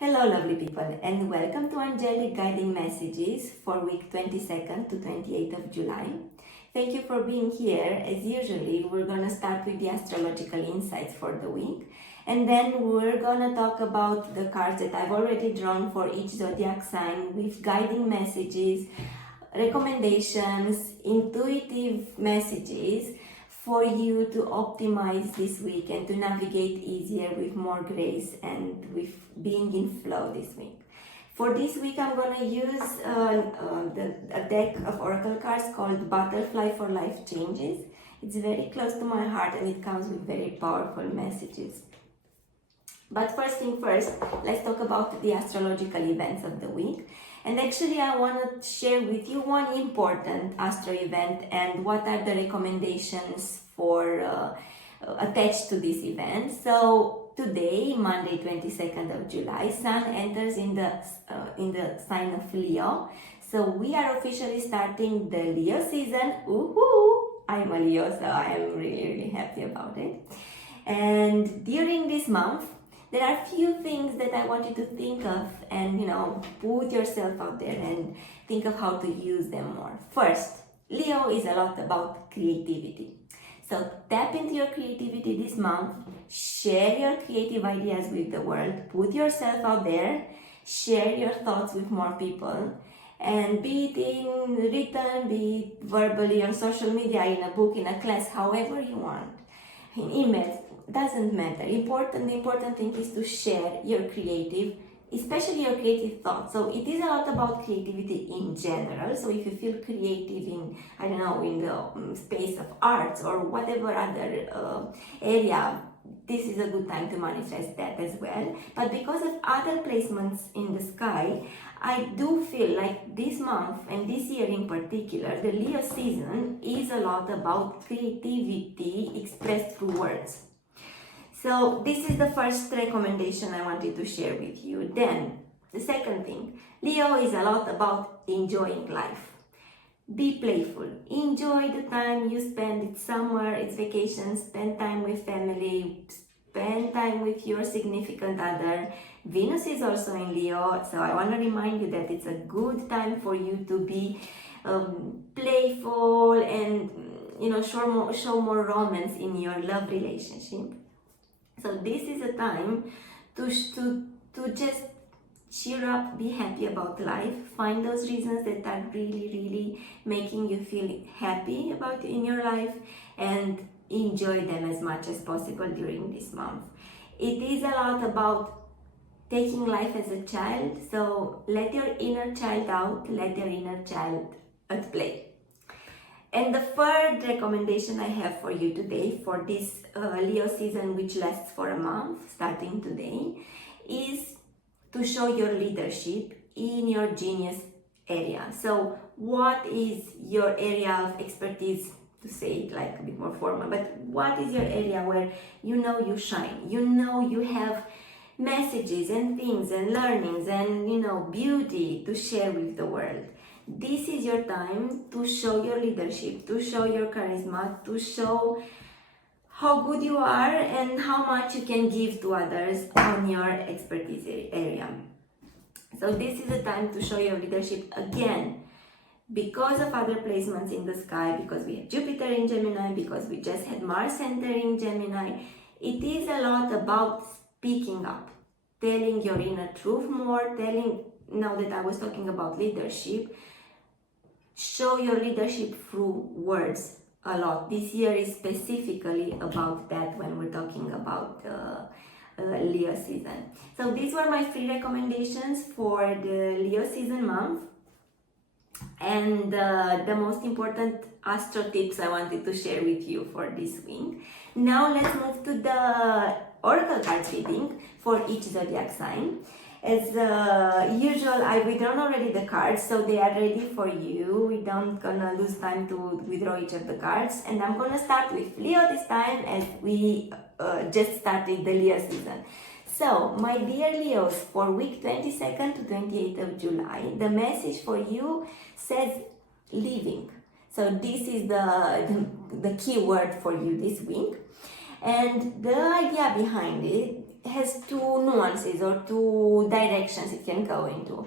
Hello lovely people and welcome to Angelic Guiding Messages for week 22nd to 28th of July. Thank you for being here. As usually, we're going to start with the astrological insights for the week, and then we're going to talk about the cards that I've already drawn for each zodiac sign with guiding messages, recommendations, intuitive messages for you to optimize this week and to navigate easier with more grace and with being in flow this week. For this week, I'm going to use a deck of oracle cards called Butterfly for Life Changes. It's very close to my heart and it comes with very powerful messages. But first thing first, let's talk about the astrological events of the week. And actually, I want to share with you one important astro event and what are the recommendations for attached to this event. So today, Monday, 22nd of July, Sun enters in the sign of Leo. So we are officially starting the Leo season. Woohoo! I'm a Leo, so I am really happy about it. And during this month, there are few things that I want you to think of and, put yourself out there and think of how to use them more. First, Leo is a lot about creativity. So tap into your creativity this month, share your creative ideas with the world, put yourself out there, share your thoughts with more people, and be it in written, be it verbally on social media, in a book, in a class, however you want, in emails. Doesn't matter. The important thing is to share your creative, especially your creative thoughts. So it is a lot about creativity in general. So if you feel creative in, in the space of arts or whatever other area, this is a good time to manifest that as well. But because of other placements in the sky, I do feel like this month and this year in particular, the Leo season is a lot about creativity expressed through words. So this is the first recommendation I wanted to share with you. Then, the second thing, Leo is a lot about enjoying life. Be playful. Enjoy the time you spend. It's summer, it's vacation. Spend time with family. Spend time with your significant other. Venus is also in Leo, so I want to remind you that it's a good time for you to be playful and show more romance in your love relationship. So this is a time to just cheer up, be happy about life, find those reasons that are really making you feel happy about in your life and enjoy them as much as possible during this month. It is a lot about taking life as a child, so let your inner child out, let your inner child at play. And the third recommendation I have for you today for this Leo season, which lasts for a month starting today, is to show your leadership in your genius area. So what is your area of expertise, to say it like a bit more formal, but what is your area where you shine, you have messages and things and learnings and beauty to share with the world. This is your time to show your leadership, to show your charisma, to show how good you are and how much you can give to others on your expertise area. So this is a time to show your leadership again because of other placements in the sky, because we have Jupiter in Gemini, because we just had Mars entering Gemini. It is a lot about speaking up, telling your inner truth more, now that I was talking about leadership, show your leadership through words a lot. This year is specifically about that when we're talking about Leo season. So these were my 3 recommendations for the Leo season month. And the most important astro tips I wanted to share with you for this week. Now let's move to the oracle cards reading for each zodiac sign. As usual, I've drawn already the cards, so they are ready for you. We don't gonna lose time to withdraw each of the cards. And I'm gonna start with Leo this time, as we just started the Leo season. So, my dear Leos, for week 22nd to 28th of July, the message for you says living. So this is the key word for you this week. And the idea behind it has two nuances or two directions it can go into.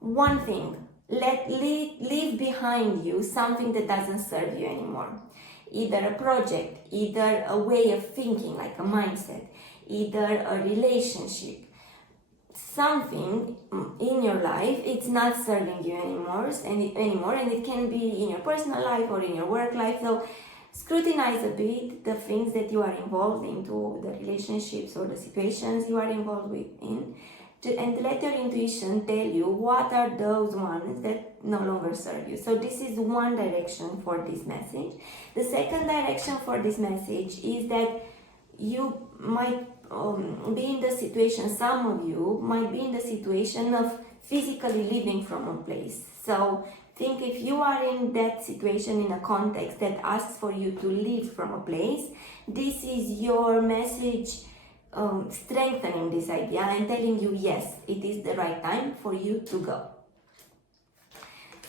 One thing, leave behind you something that doesn't serve you anymore. Either a project, either a way of thinking, like a mindset, either a relationship, something in your life, it's not serving you anymore, and it can be in your personal life or in your work life. So scrutinize a bit the things that you are involved into, the relationships or the situations you are involved in, and let your intuition tell you what are those ones that no longer serve you. So this is one direction for this message. The second direction for this message is that you might be in the situation, some of you might be in the situation of physically leaving from a place. So think if you are in that situation, in a context that asks for you to leave from a place, this is your message strengthening this idea and telling you, yes, it is the right time for you to go.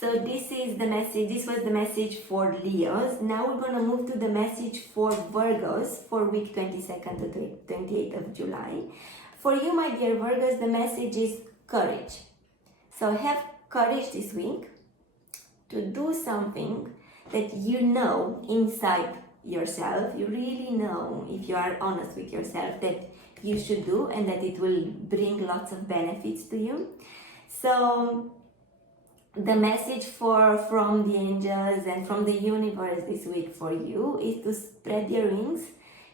So this is the message. This was the message for Leos. Now we're going to move to the message for Virgos for week 22nd to 28th of July. For you, my dear Virgos, the message is courage. So have courage this week to do something that you know inside yourself, you really know, if you are honest with yourself, that you should do and that it will bring lots of benefits to you. So the message from the angels and from the universe this week for you is to spread your wings,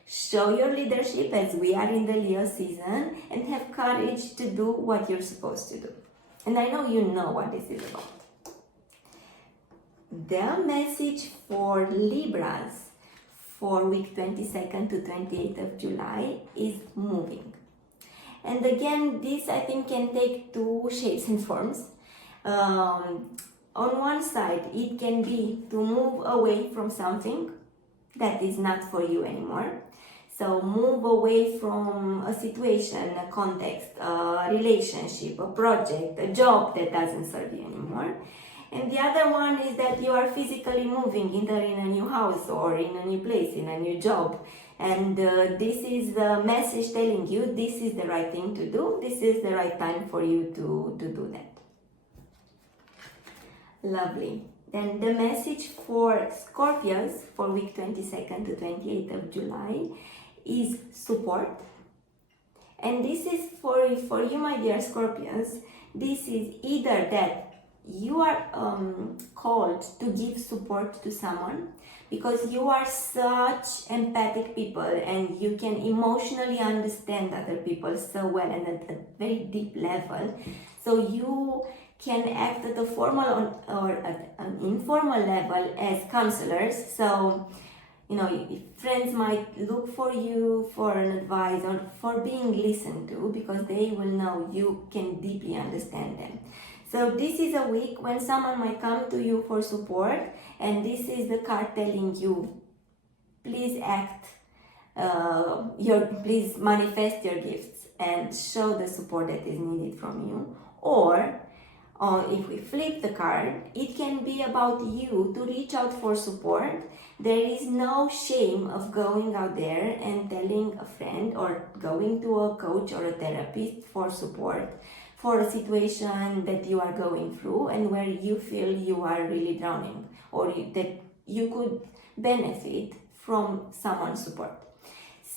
show your leadership as we are in the Leo season, and have courage to do what you're supposed to do. And I know you know what this is about. The message for Libras for week 22nd to 28th of July is moving. And again, this I think can take two shapes and forms. On one side, it can be to move away from something that is not for you anymore. So move away from a situation, a context, a relationship, a project, a job that doesn't serve you anymore. And the other one is that you are physically moving either in a new house or in a new place, in a new job. And this is the message telling you this is the right thing to do. This is the right time for you to do that. Lovely. Then the message for Scorpios for week 22nd to 28th of July is support. And this is for you, my dear Scorpions. This is either that you are called to give support to someone because you are such empathic people and you can emotionally understand other people so well and at a very deep level. So you can act at a formal or at an informal level as counselors. So, you know, friends might look for you for an advice or for being listened to because they will know you can deeply understand them. So this is a week when someone might come to you for support, and this is the card telling you, please act, please manifest your gifts and show the support that is needed from you. Or if we flip the card, it can be about you to reach out for support. There is no shame of going out there and telling a friend or going to a coach or a therapist for support for a situation that you are going through and where you feel you are really drowning or that you could benefit from someone's support.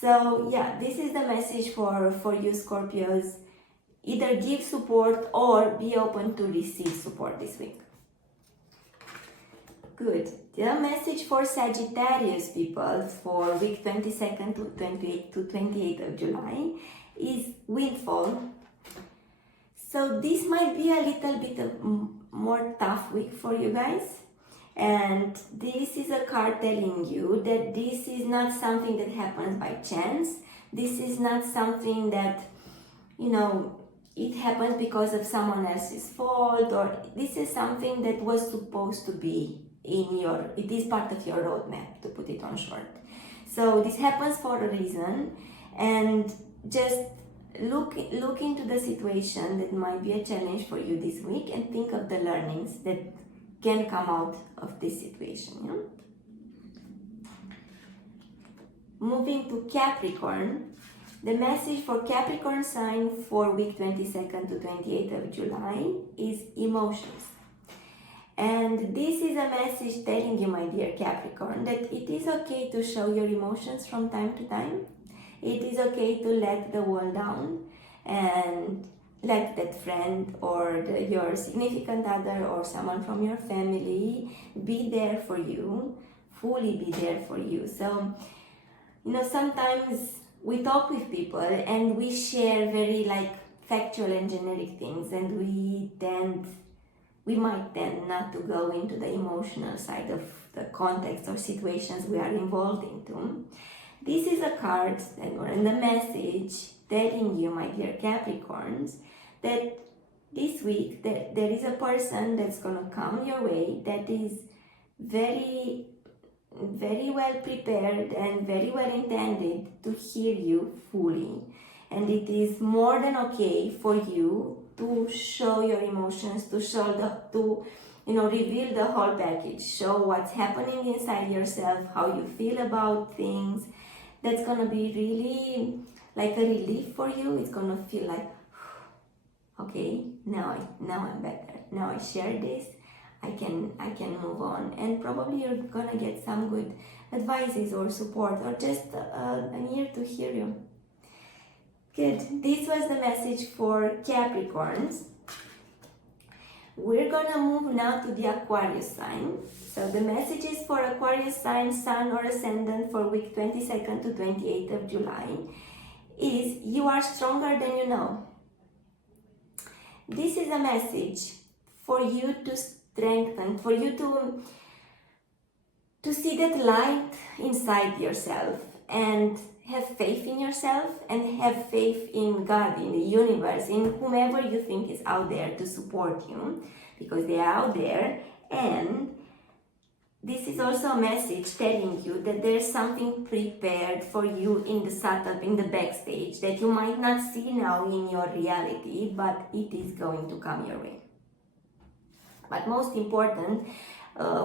So yeah, this is the message for you Scorpios. Either give support or be open to receive support this week. Good. The message for Sagittarius people for week 22nd to 28th of July is windfall. So this might be a little bit of more tough week for you guys. And this is a card telling you that this is not something that happens by chance. This is not something that, you know, it happens because of someone else's fault, or this is something that was supposed to be it is part of your roadmap, to put it on short. So this happens for a reason, and just look into the situation that might be a challenge for you this week and think of the learnings that can come out of this situation. Yeah? Moving to Capricorn, The message for Capricorn sign for week 22nd to 28th of July is emotions. And this is a message telling you, my dear Capricorn, that it is okay to show your emotions from time to time. It is okay to let the wall down and let that friend or your significant other or someone from your family be there for you, fully be there for you. So, sometimes we talk with people and we share very factual and generic things, and we might tend not to go into the emotional side of the context or situations we are involved into. This is a card and the message telling you, my dear Capricorns, that this week there is a person that's going to come your way that is very, very well prepared and very well intended to hear you fully. And it is more than okay for you to show your emotions, to reveal the whole package, show what's happening inside yourself, how you feel about things. That's gonna be really like a relief for you. It's gonna feel like, okay, now I'm better. Now I share this, I can move on, and probably you're gonna get some good advices or support or just an ear to hear you. Good. This was the message for Capricorns. We're gonna move now to the Aquarius sign. So the messages for Aquarius sign, Sun or Ascendant for week 22nd to 28th of July is you are stronger than you know. This is a message for you to strengthen, for you to see that light inside yourself and have faith in yourself and have faith in God, in the universe, in whomever you think is out there to support you, because they are out there. And this is also a message telling you that there's something prepared for you in the setup, in the backstage, that you might not see now in your reality, but it is going to come your way. But most important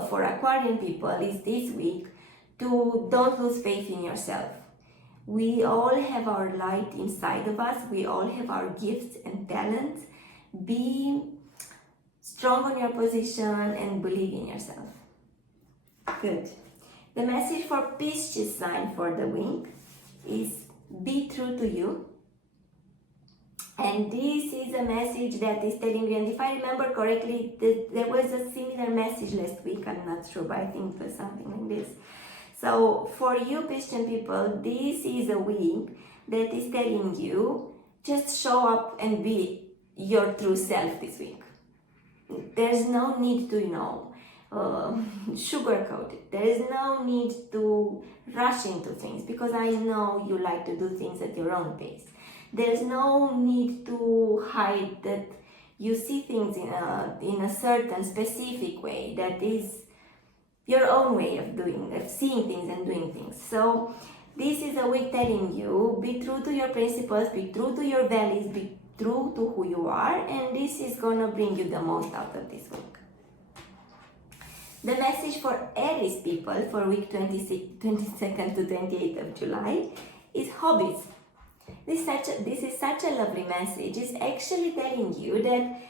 for Aquarian people is this week to don't lose faith in yourself. We all have our light inside of us. We all have our gifts and talents. Be strong on your position and believe in yourself. Good. The message for Pisces sign for the week is be true to you. And this is a message that is telling you, and if I remember correctly, there was a similar message last week. I'm not sure, but I think it was something like this. So for you Christian people, this is a week that is telling you, just show up and be your true self this week. There's no need to, sugarcoat it. There is no need to rush into things, because I know you like to do things at your own pace. There's no need to hide that you see things in a certain specific way that is your own way of seeing things and doing things. So this is a week telling you, be true to your principles, be true to your values, be true to who you are, and this is gonna bring you the most out of this week. The message for Aries people for week 22nd to 28th of July is hobbies. This is such a lovely message. It's actually telling you that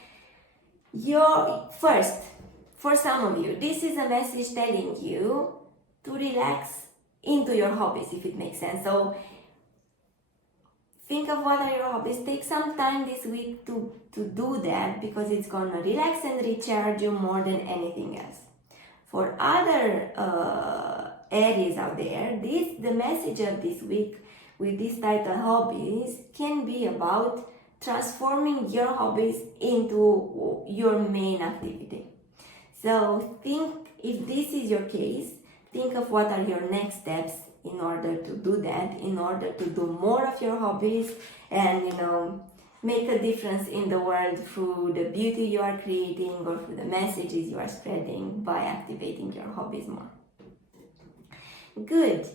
for some of you, this is a message telling you to relax into your hobbies, if it makes sense. So think of what are your hobbies. Take some time this week to do that, because it's gonna relax and recharge you more than anything else. For other Aries out there, the message of this week with this title, hobbies, can be about transforming your hobbies into your main activity. So think, if this is your case, think of what are your next steps in order to do that, in order to do more of your hobbies and, make a difference in the world through the beauty you are creating or through the messages you are spreading by activating your hobbies more. Good.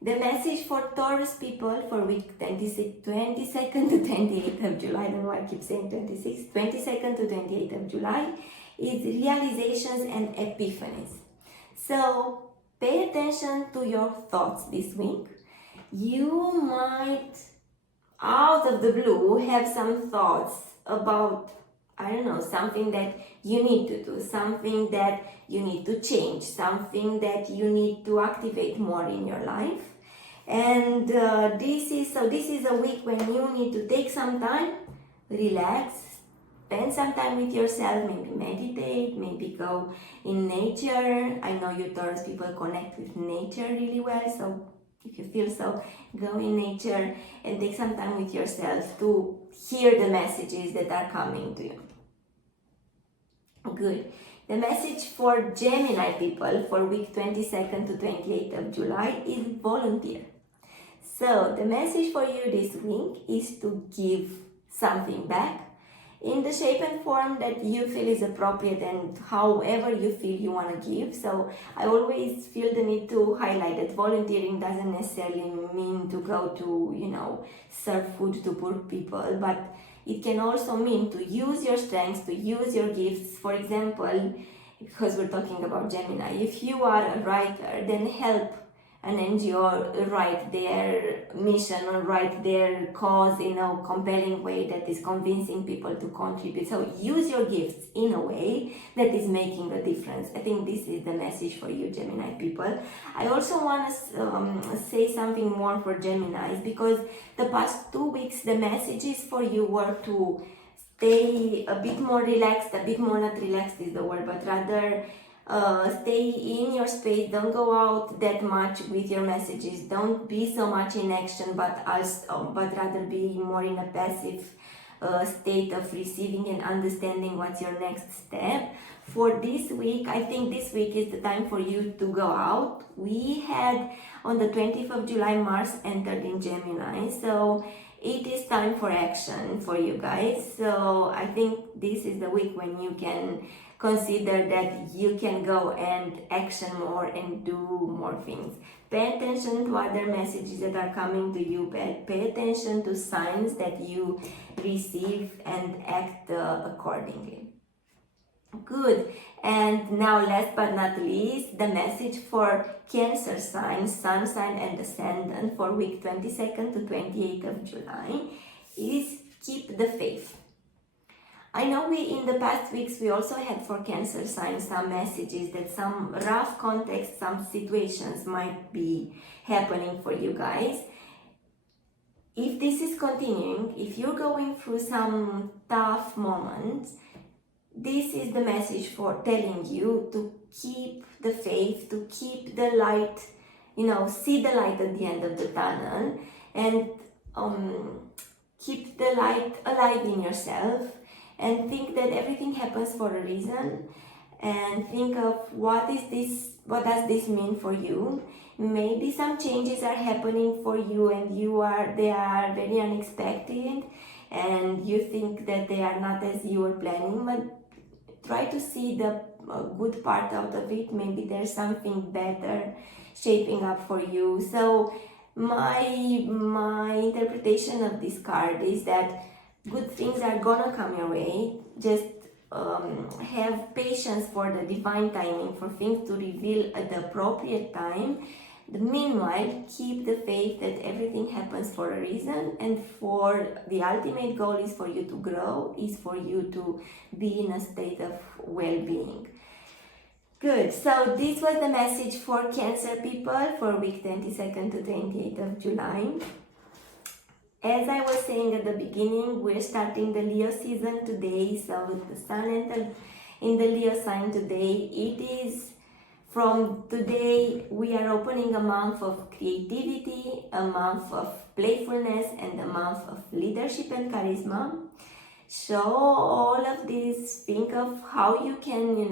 The message for Taurus people for week 22nd to 28th of July, I don't know why I keep saying 22nd to 28th of July, is realizations and epiphanies. So pay attention to your thoughts this week. You might out of the blue have some thoughts about, I don't know, something that you need to do, something that you need to change, something that you need to activate more in your life. And this is a week when you need to take some time, relax, spend some time with yourself, maybe meditate, maybe go in nature. I know you Taurus people connect with nature really well, so if you feel so, go in nature and take some time with yourself to hear the messages that are coming to you. Good. The message for Gemini people for week 22nd to 28th of July is volunteer. So the message for you this week is to give something back in the shape and form that you feel is appropriate and however you feel you want to give. So I always feel the need to highlight that volunteering doesn't necessarily mean to go to, serve food to poor people, but it can also mean to use your strengths, to use your gifts. For example, because we're talking about Gemini, if you are a writer, then help an NGO write their mission or write their cause in a compelling way that is convincing people to contribute. So use your gifts in a way that is making a difference. I think this is the message for you, Gemini people. I also want to say something more for Geminis, because the past 2 weeks the messages for you were to stay a bit more relaxed, a bit more, not relaxed is the word, but rather stay in your space. Don't go out that much with your messages. Don't be so much in action, but rather be more in a passive state of receiving and understanding what's your next step. For this week, I think this week is the time for you to go out. We had on the 20th of July, Mars entered in Gemini, so it is time for action for you guys. So I think this is the week when you can consider that you can go and action more and do more things. Pay attention to other messages that are coming to you. Pay attention to signs that you receive and act accordingly. Good. And now, last but not least, the message for Cancer sign, Sun sign and Ascendant for week 22nd to 28th of July is keep the faith. I know in the past weeks we also had for Cancer sign some messages that some rough context, some situations might be happening for you guys. If this is continuing, if you're going through some tough moments, this is the message for telling you to keep the faith, to keep the light, see the light at the end of the tunnel, and keep the light alive in yourself, and think that everything happens for a reason, and think of what does this mean for you. Maybe some changes are happening for you and they are very unexpected and you think that they are not as you were planning, but try to see the good part out of it. Maybe there's something better shaping up for you. So my interpretation of this card is that good things are gonna come your way. Just have patience for the divine timing, for things to reveal at the appropriate time. Meanwhile, keep the faith that everything happens for a reason, and for the ultimate goal is for you to grow, is for you to be in a state of well-being. Good. So this was the message for Cancer people for week 22nd to 28th of July. As I was saying at the beginning, we're starting the Leo season today. So with the Sun entered in the Leo sign today, it is from today we are opening a month of creativity, a month of playfulness, and a month of leadership and charisma. So all of this, think of how you can,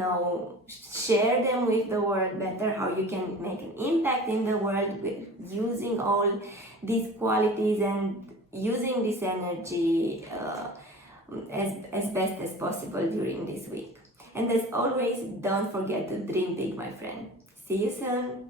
share them with the world better, how you can make an impact in the world with using all these qualities and using this energy as best as possible during this week. And as always, don't forget to dream big, my friend. See you soon.